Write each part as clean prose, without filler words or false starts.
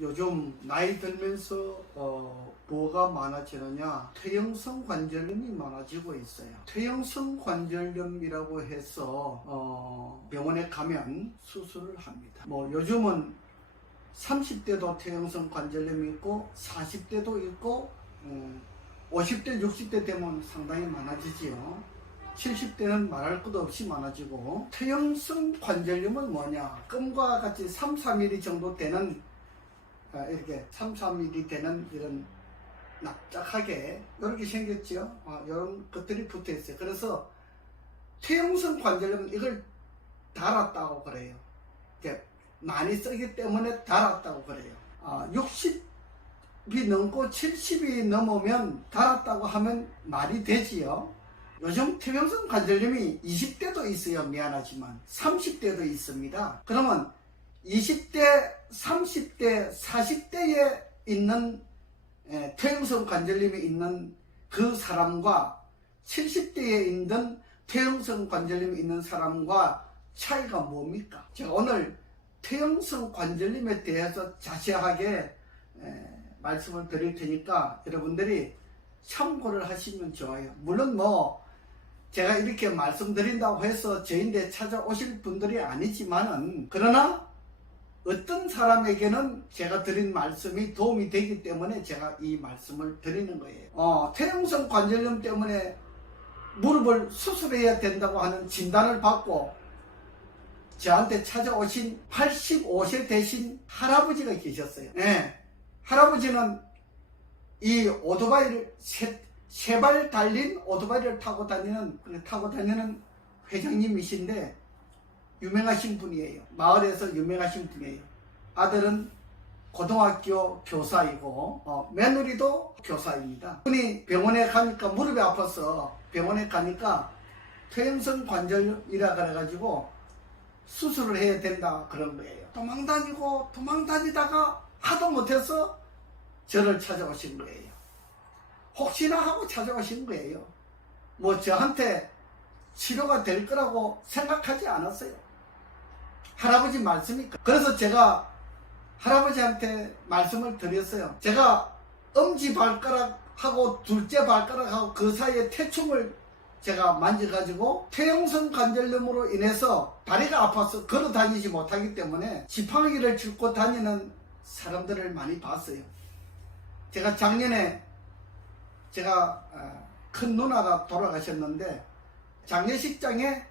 요즘 나이 들면서 뭐가 많아지느냐, 퇴행성 관절염이 많아지고 있어요. 퇴행성 관절염이라고 해서 병원에 가면 수술을 합니다. 뭐 요즘은 30대도 퇴행성 관절염이 있고 40대도 있고 50대 60대 되면 상당히 많아지지요. 70대는 말할 것도 없이 많아지고, 퇴행성 관절염은 뭐냐, 끔과 같이 3, 4mm 정도 되는 이렇게 3, 4mm 되는 이런 납작하게 이렇게 생겼죠. 이런 것들이 붙어 있어요. 그래서 퇴행성 관절염은 이걸 달았다고 그래요. 이렇게 많이 쓰기 때문에 달았다고 그래요. 60이 넘고 70이 넘으면 달았다고 하면 말이 되지요. 요즘 퇴행성 관절염이 20대도 있어요. 미안하지만 30대도 있습니다. 그러면 20대, 30대, 40대에 있는 퇴행성 관절염이 있는 그 사람과 70대에 있는 퇴행성 관절염이 있는 사람과 차이가 뭡니까? 제가 오늘 퇴행성 관절염에 대해서 자세하게 말씀을 드릴 테니까 여러분들이 참고를 하시면 좋아요. 물론 뭐 제가 이렇게 말씀드린다고 해서 저인데 찾아오실 분들이 아니지만은, 그러나 어떤 사람에게는 제가 드린 말씀이 도움이 되기 때문에 제가 이 말씀을 드리는 거예요. 퇴행성 관절염 때문에 무릎을 수술해야 된다고 하는 진단을 받고 저한테 찾아오신 85세 되신 할아버지가 계셨어요. 할아버지는 이 오토바이를 세 발 달린 오토바이를 타고 다니는 회장님이신데 유명하신 분이에요. 마을에서 유명하신 분이에요. 아들은 고등학교 교사이고 며느리도 교사입니다. 분이 병원에 가니까 무릎이 아파서 병원에 가니까 퇴행성 관절이라 그래가지고 수술을 해야 된다 그런 거예요. 도망 다니다가 하도 못해서 저를 찾아오신 거예요. 혹시나 하고 찾아오신 거예요. 뭐 저한테 치료가 될 거라고 생각하지 않았어요. 할아버지 말씀이니까. 그래서 제가 할아버지한테 말씀을 드렸어요. 제가 엄지발가락하고 둘째 발가락하고 그 사이에 태충을 제가 만져가지고 퇴행성 관절염으로 인해서 다리가 아파서 걸어 다니지 못하기 때문에 지팡이를 짚고 다니는 사람들을 많이 봤어요. 제가 작년에 제가 큰 누나가 돌아가셨는데 장례식장에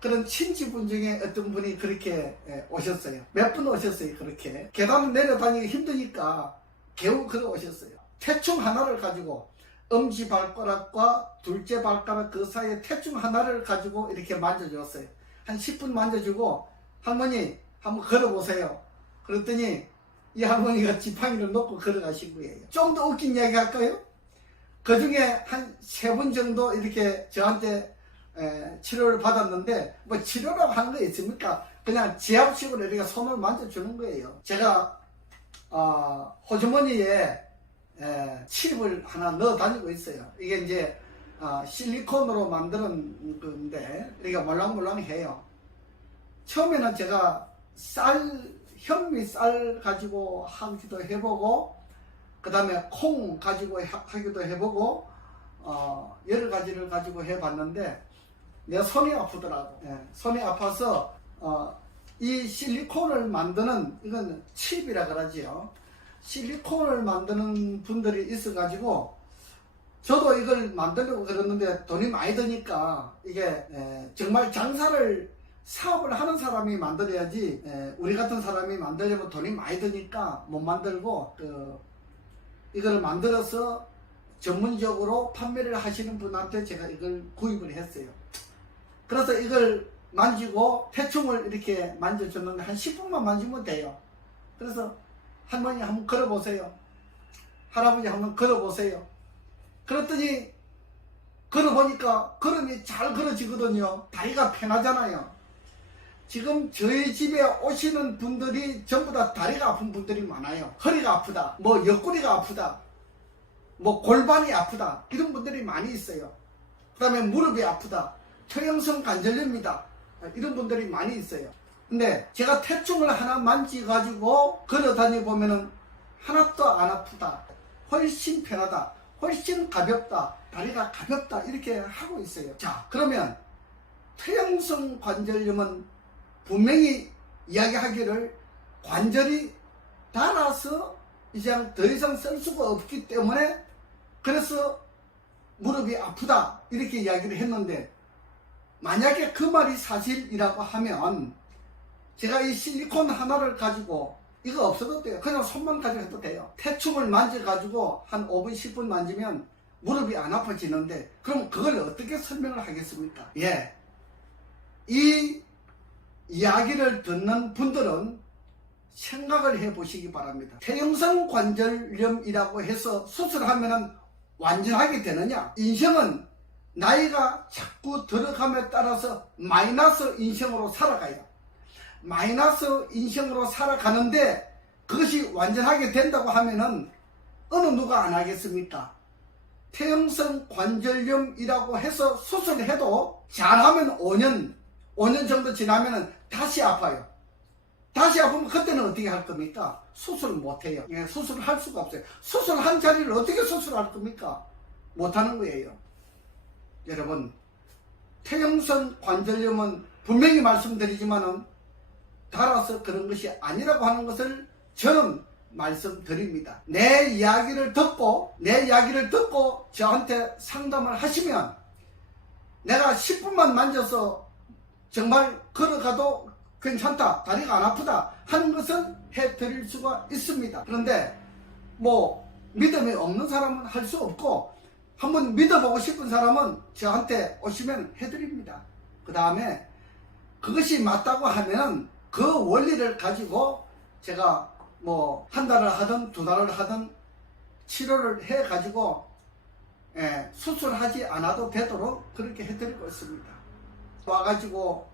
그런 친지분 중에 어떤 분이 그렇게 오셨어요. 몇 분 오셨어요. 그렇게 계단을 내려다니기 힘드니까 겨우 걸어 오셨어요. 태충 하나를 가지고 엄지발가락과 둘째 발가락 그 사이에 태충 하나를 가지고 이렇게 만져줬어요. 한 10분 만져주고, 할머니 한번 걸어보세요. 그랬더니 이 할머니가 지팡이를 놓고 걸어가신 거예요. 좀 더 웃긴 이야기 할까요? 그 중에 한 3분 정도 이렇게 저한테 치료를 받았는데, 뭐 치료라고 하는 거 있습니까? 그냥 지압식으로 이렇게 손을 만져주는 거예요. 제가 호주머니에 칩을 하나 넣어 다니고 있어요. 이게 이제 실리콘으로 만드는 건데 이렇게 몰랑몰랑해요. 처음에는 제가 현미쌀 가지고 하기도 해보고, 그 다음에 콩 가지고 하기도 해보고, 여러 가지를 가지고 해봤는데 내 손이 아프더라고. 손이 아파서 이 실리콘을 만드는, 이건 칩이라 그러지요. 실리콘을 만드는 분들이 있어가지고 저도 이걸 만들려고 그랬는데 돈이 많이 드니까, 이게 정말 사업을 하는 사람이 만들어야지, 우리 같은 사람이 만들려면 돈이 많이 드니까 못 만들고, 이걸 만들어서 전문적으로 판매를 하시는 분한테 제가 이걸 구입을 했어요. 그래서 이걸 만지고 태충을 이렇게 만져줬는데 한 10분만 만지면 돼요. 그래서 할머니 한번 걸어보세요. 할아버지 한번 걸어보세요. 그랬더니 걸어보니까 걸음이 잘 걸어지거든요. 다리가 편하잖아요. 지금 저희 집에 오시는 분들이 전부 다 다리가 아픈 분들이 많아요. 허리가 아프다, 뭐 옆구리가 아프다, 뭐 골반이 아프다, 이런 분들이 많이 있어요. 그 다음에 무릎이 아프다, 퇴행성 관절염이다, 이런 분들이 많이 있어요. 근데 제가 태충을 하나 만지가지고 걸어다니 보면은 하나도 안 아프다, 훨씬 편하다, 훨씬 가볍다, 다리가 가볍다, 이렇게 하고 있어요. 자, 그러면 퇴행성 관절염은 분명히 이야기하기를 관절이 닳아서 이제 더 이상 쓸 수가 없기 때문에 그래서 무릎이 아프다, 이렇게 이야기를 했는데, 만약에 그 말이 사실이라고 하면 제가 이 실리콘 하나를 가지고 이거 없어도 돼요. 그냥 손만 가지고 해도 돼요. 태충을 만져가지고 한 5분 10분 만지면 무릎이 안 아파지는데, 그럼 그걸 어떻게 설명을 하겠습니까? 예, 이 이야기를 듣는 분들은 생각을 해 보시기 바랍니다. 퇴행성 관절염이라고 해서 수술하면은 완전하게 되느냐? 인생은 나이가 자꾸 들어감에 따라서 마이너스 인생으로 살아가요. 마이너스 인생으로 살아가는데 그것이 완전하게 된다고 하면은 어느 누가 안 하겠습니까? 퇴행성 관절염이라고 해서 수술해도 잘하면 5년 정도 지나면은 다시 아파요. 다시 아프면 그때는 어떻게 할 겁니까? 수술 못해요. 예, 수술을 할 수가 없어요. 수술한 자리를 어떻게 수술할 겁니까? 못하는 거예요. 여러분, 퇴행성 관절염은 분명히 말씀드리지만은 닳아서 그런 것이 아니라고 하는 것을 저는 말씀드립니다. 내 이야기를 듣고 저한테 상담을 하시면 내가 10분만 만져서 정말 걸어가도 괜찮다, 다리가 안 아프다 하는 것은 해드릴 수가 있습니다. 그런데 뭐 믿음이 없는 사람은 할 수 없고, 한번 믿어보고 싶은 사람은 저한테 오시면 해드립니다. 그 다음에 그것이 맞다고 하면 그 원리를 가지고 제가 뭐 한 달을 하든 두 달을 하든 치료를 해가지고 수술하지 않아도 되도록 그렇게 해드리고 있습니다. 와가지고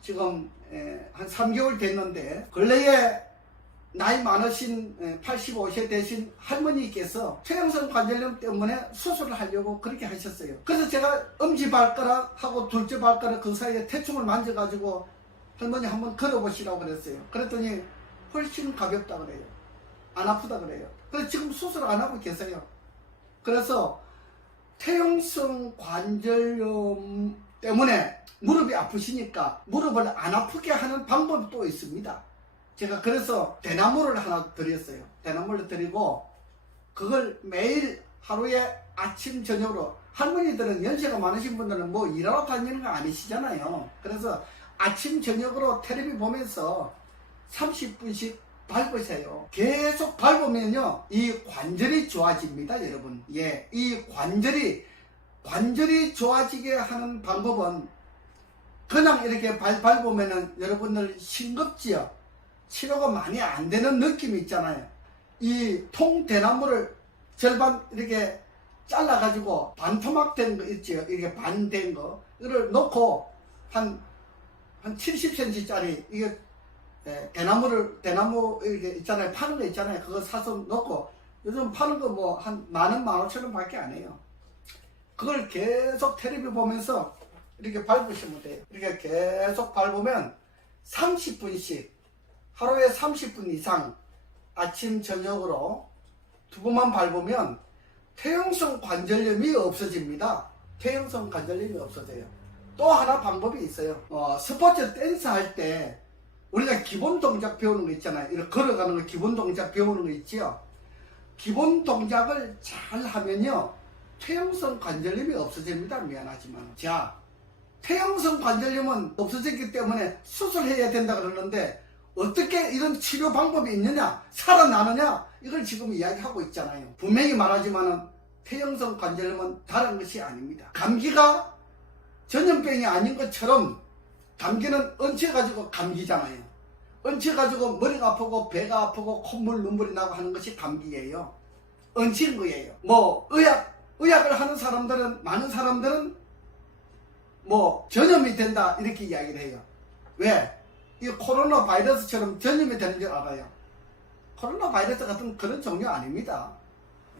지금 한 3개월 됐는데, 근래에 나이 많으신 85세 되신 할머니께서 퇴행성 관절염 때문에 수술을 하려고 그렇게 하셨어요. 그래서 제가 엄지발가락하고 둘째 발가락 그 사이에 태충을 만져가지고 할머니 한번 걸어보시라고 그랬어요. 그랬더니 훨씬 가볍다 그래요. 안 아프다 그래요. 그래서 지금 수술 안 하고 계세요. 그래서 퇴행성 관절염 때문에 무릎이 아프시니까 무릎을 안 아프게 하는 방법이 또 있습니다. 제가 그래서 대나무를 하나 드렸어요. 대나무를 드리고 그걸 매일 하루에 아침 저녁으로, 할머니들은 연세가 많으신 분들은 뭐 일하러 다니는 거 아니시잖아요. 그래서 아침 저녁으로 텔레비 보면서 30분씩 밟으세요. 계속 밟으면요 이 관절이 좋아집니다, 여러분. 예, 이 관절이 좋아지게 하는 방법은 그냥 이렇게 밟으면은 여러분들 싱겁지요. 치료가 많이 안 되는 느낌이 있잖아요. 이 통대나무를 절반 이렇게 잘라가지고 반토막 된 거 있지요. 이게 반 된 거. 이걸 놓고 한 70cm 짜리, 이게 대나무 이렇게 있잖아요. 파는 거 있잖아요. 그거 사서 놓고, 요즘 파는 거 뭐 한 10,000원, 15,000원 밖에 안 해요. 그걸 계속 텔레비 보면서 이렇게 밟으시면 돼요. 이렇게 계속 밟으면 30분씩, 하루에 30분 이상 아침 저녁으로 2번만 밟으면 퇴행성 관절염이 없어집니다. 퇴행성 관절염이 없어져요. 또 하나 방법이 있어요. 스포츠 댄스 할 때 우리가 기본 동작 배우는 거 있잖아요. 이렇게 걸어가는 거 기본 동작 배우는 거 있지요. 기본 동작을 잘 하면요 퇴행성 관절염이 없어집니다. 미안하지만. 자, 퇴행성 관절염은 없어졌기 때문에 수술해야 된다 그러는데 어떻게 이런 치료 방법이 있느냐, 살아나느냐, 이걸 지금 이야기하고 있잖아요. 분명히 말하지만은 퇴행성 관절염은 다른 것이 아닙니다. 감기가 전염병이 아닌 것처럼 감기는 얹혀가지고 감기잖아요. 얹혀가지고 머리가 아프고 배가 아프고 콧물 눈물이 나고 하는 것이 감기예요. 얹힌 거예요. 뭐 의학을 하는 사람들은, 많은 사람들은 뭐 전염이 된다 이렇게 이야기를 해요. 왜? 이 코로나 바이러스처럼 전염이 되는 줄 알아요. 코로나 바이러스 같은 그런 종류 아닙니다.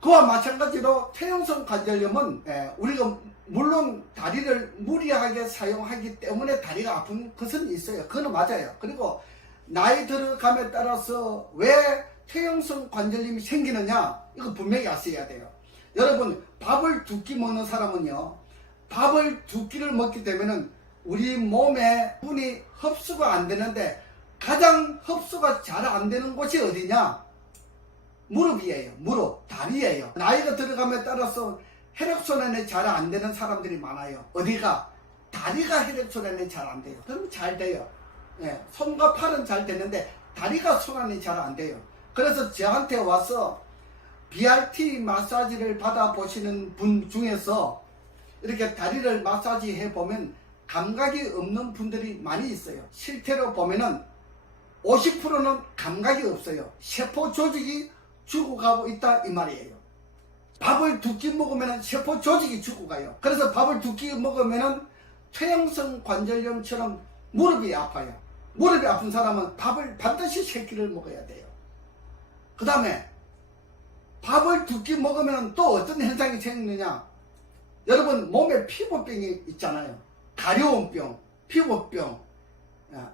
그와 마찬가지로 퇴행성 관절염은 우리가 물론 다리를 무리하게 사용하기 때문에 다리가 아픈 것은 있어요. 그거는 맞아요. 그리고 나이 들어감에 따라서 왜 퇴행성 관절염이 생기느냐, 이거 분명히 아셔야 돼요. 여러분, 밥을 두 끼 먹는 사람은요, 밥을 두 끼를 먹기 때문에 우리 몸에 분이 흡수가 안 되는데 가장 흡수가 잘 안 되는 곳이 어디냐? 무릎이에요. 무릎, 다리예요. 나이가 들어감에 따라서 혈액순환이 잘 안 되는 사람들이 많아요. 어디가? 다리가 혈액순환이 잘 안 돼요. 그럼 잘 돼요. 손과 팔은 잘 되는데 다리가 순환이 잘 안 돼요. 그래서 저한테 와서 BRT 마사지를 받아보시는 분 중에서 이렇게 다리를 마사지 해보면 감각이 없는 분들이 많이 있어요. 실제로 보면은 50%는 감각이 없어요. 세포 조직이 죽어가고 있다, 이 말이에요. 밥을 두 끼 먹으면 세포 조직이 죽어가요. 그래서 밥을 두 끼 먹으면 퇴행성 관절염처럼 무릎이 아파요. 무릎이 아픈 사람은 밥을 반드시 3끼를 먹어야 돼요. 그 다음에 밥을 두 끼 먹으면 또 어떤 현상이 생기느냐? 여러분, 몸에 피부병이 있잖아요. 가려움병, 피부병,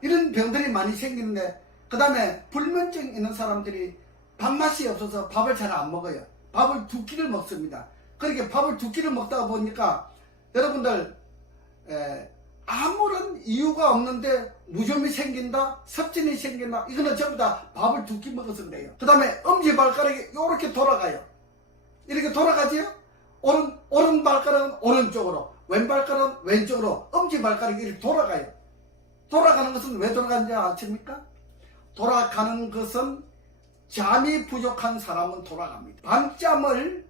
이런 병들이 많이 생기는데, 그 다음에 불면증 있는 사람들이 밥맛이 없어서 밥을 잘 안 먹어요. 밥을 두 끼를 먹습니다. 그렇게 밥을 두 끼를 먹다 보니까 여러분들 아무런 이유가 없는데 무좀이 생긴다, 섭진이 생긴다, 이거는 전부 다 밥을 두 끼 먹어서 그래요. 그 다음에 엄지발가락이 이렇게 돌아가요. 이렇게 돌아가지요. 오른 발가락은 오른쪽으로, 왼 발가락은 왼쪽으로, 엄지발가락이 이렇게 돌아가요. 돌아가는 것은 왜 돌아가는지 아십니까? 돌아가는 것은 잠이 부족한 사람은 돌아갑니다. 밤잠을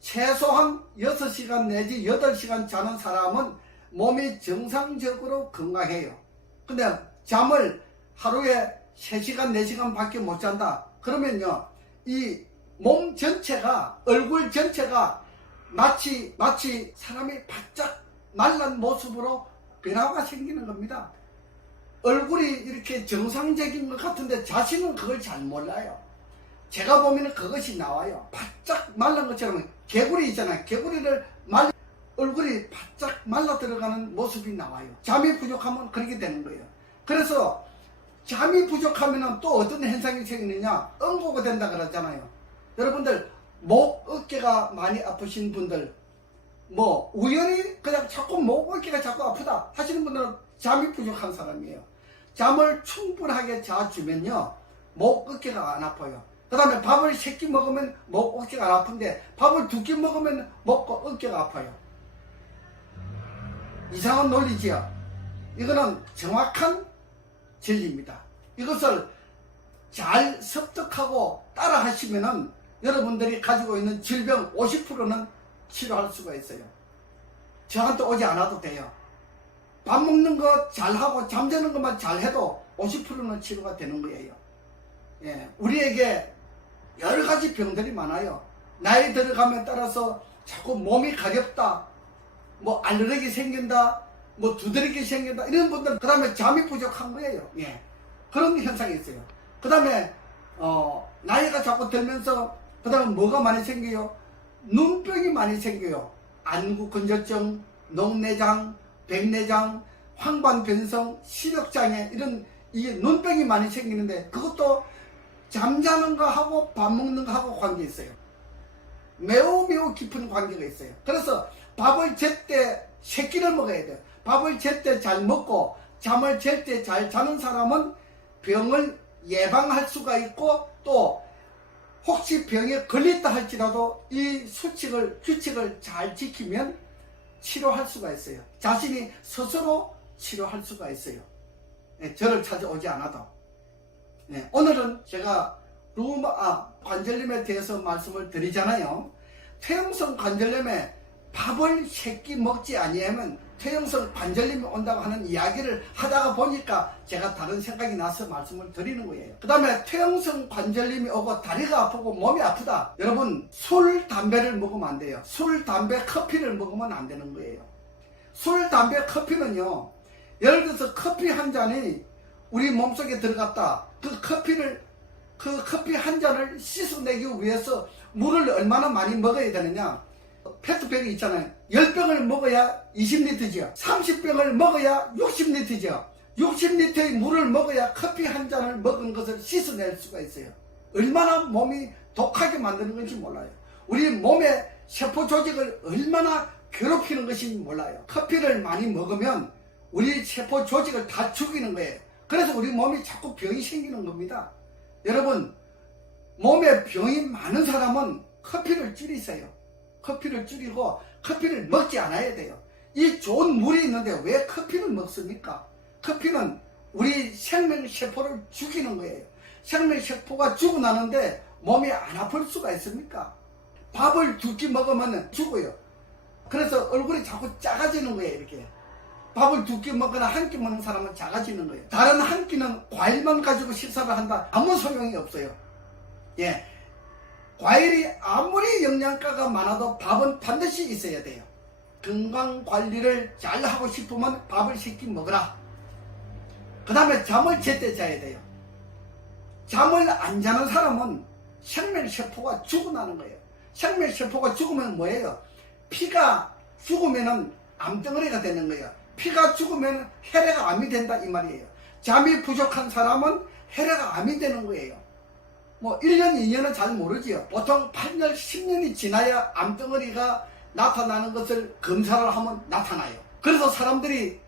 최소한 6시간 내지 8시간 자는 사람은 몸이 정상적으로 건강해요. 근데 잠을 하루에 3시간, 4시간 밖에 못 잔다. 그러면요, 이 몸 전체가, 얼굴 전체가 마치 사람이 바짝 말란 모습으로 변화가 생기는 겁니다. 얼굴이 이렇게 정상적인 것 같은데 자신은 그걸 잘 몰라요. 제가 보면 그것이 나와요. 바짝 말란 것처럼 개구리 있잖아요. 개구리를 얼굴이 바짝 말라 들어가는 모습이 나와요. 잠이 부족하면 그렇게 되는 거예요. 그래서 잠이 부족하면 또 어떤 현상이 생기느냐? 응고가 된다 그러잖아요. 여러분들, 목, 어깨가 많이 아프신 분들, 우연히 그냥 자꾸 목, 어깨가 자꾸 아프다 하시는 분들은 잠이 부족한 사람이에요. 잠을 충분하게 자주면요, 목, 어깨가 안 아파요. 그 다음에 밥을 3끼 먹으면 목, 어깨가 안 아픈데 밥을 2끼 먹으면 목과 어깨가 아파요. 이상한 논리지요. 이거는 정확한 진리입니다. 이것을 잘 습득하고 따라 하시면은 여러분들이 가지고 있는 질병 50%는 치료할 수가 있어요. 저한테 오지 않아도 돼요. 밥 먹는 거 잘하고 잠자는 것만 잘해도 50%는 치료가 되는 거예요. 우리에게 여러 가지 병들이 많아요. 나이 들어감에 따라서 자꾸 몸이 가렵다, 알레르기 생긴다, 두드러기 생긴다, 이런 분들, 그 다음에 잠이 부족한 거예요. 그런 현상이 있어요. 그 다음에 나이가 자꾸 들면서 그 다음에 뭐가 많이 생겨요? 눈병이 많이 생겨요. 안구건조증, 녹내장, 백내장, 황반변성, 시력장애, 이런 이게 눈병이 많이 생기는데 그것도 잠자는 거 하고 밥 먹는 거 하고 관계 있어요. 매우 깊은 관계가 있어요. 그래서 밥을 제때 3끼를 먹어야 돼요. 밥을 제때 잘 먹고 잠을 제때 잘 자는 사람은 병을 예방할 수가 있고, 또 혹시 병에 걸렸다 할지라도 이 규칙을 잘 지키면 치료할 수가 있어요. 자신이 스스로 치료할 수가 있어요. 저를 찾아오지 않아도. 오늘은 제가 관절염에 대해서 말씀을 드리잖아요. 퇴행성 관절염에 밥을 3끼 먹지 아니하면 퇴행성 관절염이 온다고 하는 이야기를 하다가 보니까 제가 다른 생각이 나서 말씀을 드리는 거예요. 그 다음에 퇴행성 관절염이 오고 다리가 아프고 몸이 아프다. 여러분, 술, 담배를 먹으면 안 돼요. 술, 담배, 커피를 먹으면 안 되는 거예요. 술, 담배, 커피는요, 예를 들어서 커피 한 잔이 우리 몸속에 들어갔다. 그 커피 한 잔을 씻어내기 위해서 물을 얼마나 많이 먹어야 되느냐? 페트병이 있잖아요. 10병을 먹어야 20리터죠. 30병을 먹어야 60리터죠. 60리터의 물을 먹어야 커피 한 잔을 먹은 것을 씻어낼 수가 있어요. 얼마나 몸이 독하게 만드는 건지 몰라요. 우리 몸의 세포 조직을 얼마나 괴롭히는 것인지 몰라요. 커피를 많이 먹으면 우리 세포 조직을 다 죽이는 거예요. 그래서 우리 몸이 자꾸 병이 생기는 겁니다. 여러분, 몸에 병이 많은 사람은 커피를 줄이세요. 커피를 줄이고 커피를 먹지 않아야 돼요. 이 좋은 물이 있는데 왜 커피를 먹습니까? 커피는 우리 생명세포를 죽이는 거예요. 생명세포가 죽고 나는데 몸이 안 아플 수가 있습니까? 밥을 2끼 먹으면 죽어요. 그래서 얼굴이 자꾸 작아지는 거예요. 이렇게 밥을 2끼 먹거나 1끼 먹는 사람은 작아지는 거예요. 다른 한 끼는 과일만 가지고 식사를 한다, 아무 소용이 없어요. 예, 과일이 아무리 영양가가 많아도 밥은 반드시 있어야 돼요. 건강관리를 잘 하고 싶으면 밥을 10끼 먹어라. 그 다음에 잠을 제때 자야 돼요. 잠을 안 자는 사람은 생명세포가 죽어나는 거예요. 생명세포가 죽으면 뭐예요? 피가 죽으면 암덩어리가 되는 거예요. 피가 죽으면 혈액 암이 된다 이 말이에요. 잠이 부족한 사람은 혈액 암이 되는 거예요. 뭐 1년 2년은 잘 모르지요. 보통 8년 10년이 지나야 암덩어리가 나타나는 것을 검사를 하면 나타나요. 그래서 사람들이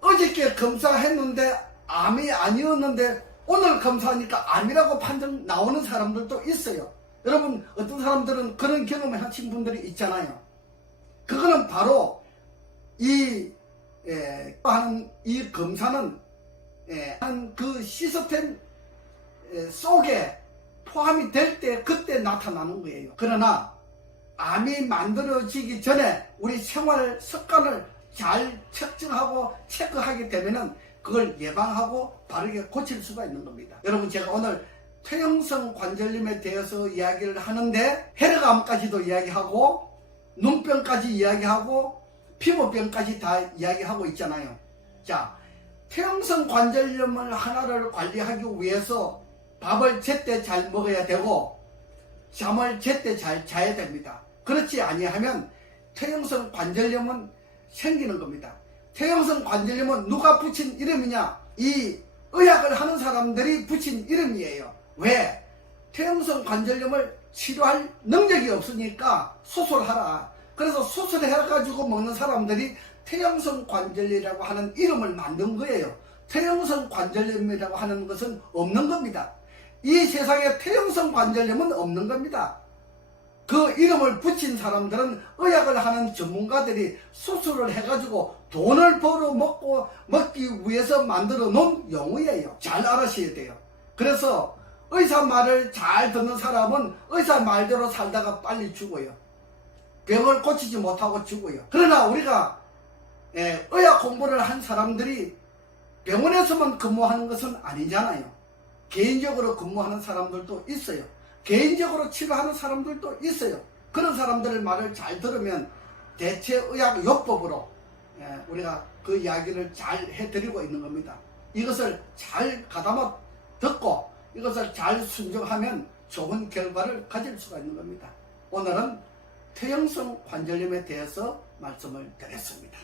어저께 검사했는데 암이 아니었는데 오늘 검사하니까 암이라고 판정 나오는 사람들도 있어요. 여러분, 어떤 사람들은 그런 경험을 하신 분들이 있잖아요. 그거는 바로 이 검사는 그 시스템 속에 포함이 될 때 그때 나타나는 거예요. 그러나 암이 만들어지기 전에 우리 생활 습관을 잘 측정하고 체크하게 되면은 그걸 예방하고 바르게 고칠 수가 있는 겁니다. 여러분, 제가 오늘 퇴행성 관절염에 대해서 이야기를 하는데 혈액암까지도 이야기하고 눈병까지 이야기하고 피부병까지 다 이야기하고 있잖아요. 자, 퇴행성 관절염을 하나를 관리하기 위해서 밥을 제때 잘 먹어야 되고 잠을 제때 잘 자야 됩니다. 그렇지 아니하면 퇴행성 관절염은 생기는 겁니다. 퇴행성 관절염은 누가 붙인 이름이냐? 이 의학을 하는 사람들이 붙인 이름이에요. 왜? 퇴행성 관절염을 치료할 능력이 없으니까 수술하라. 그래서 수술해가지고 먹는 사람들이 퇴행성 관절염이라고 하는 이름을 만든 거예요. 퇴행성 관절염이라고 하는 것은 없는 겁니다. 이 세상에 퇴행성 관절염은 없는 겁니다. 그 이름을 붙인 사람들은 의학을 하는 전문가들이 수술을 해가지고 돈을 벌어 먹기 위해서 만들어 놓은 용어예요. 잘 알아셔야 돼요. 그래서 의사 말을 잘 듣는 사람은 의사 말대로 살다가 빨리 죽어요. 병을 고치지 못하고 죽어요. 그러나 우리가 의학 공부를 한 사람들이 병원에서만 근무하는 것은 아니잖아요. 개인적으로 근무하는 사람들도 있어요. 개인적으로 치료하는 사람들도 있어요. 그런 사람들의 말을 잘 들으면 대체의학요법으로 우리가 그 이야기를 잘 해드리고 있는 겁니다. 이것을 잘 가다마 듣고 이것을 잘 순종하면 좋은 결과를 가질 수가 있는 겁니다. 오늘은 퇴행성 관절염에 대해서 말씀을 드렸습니다.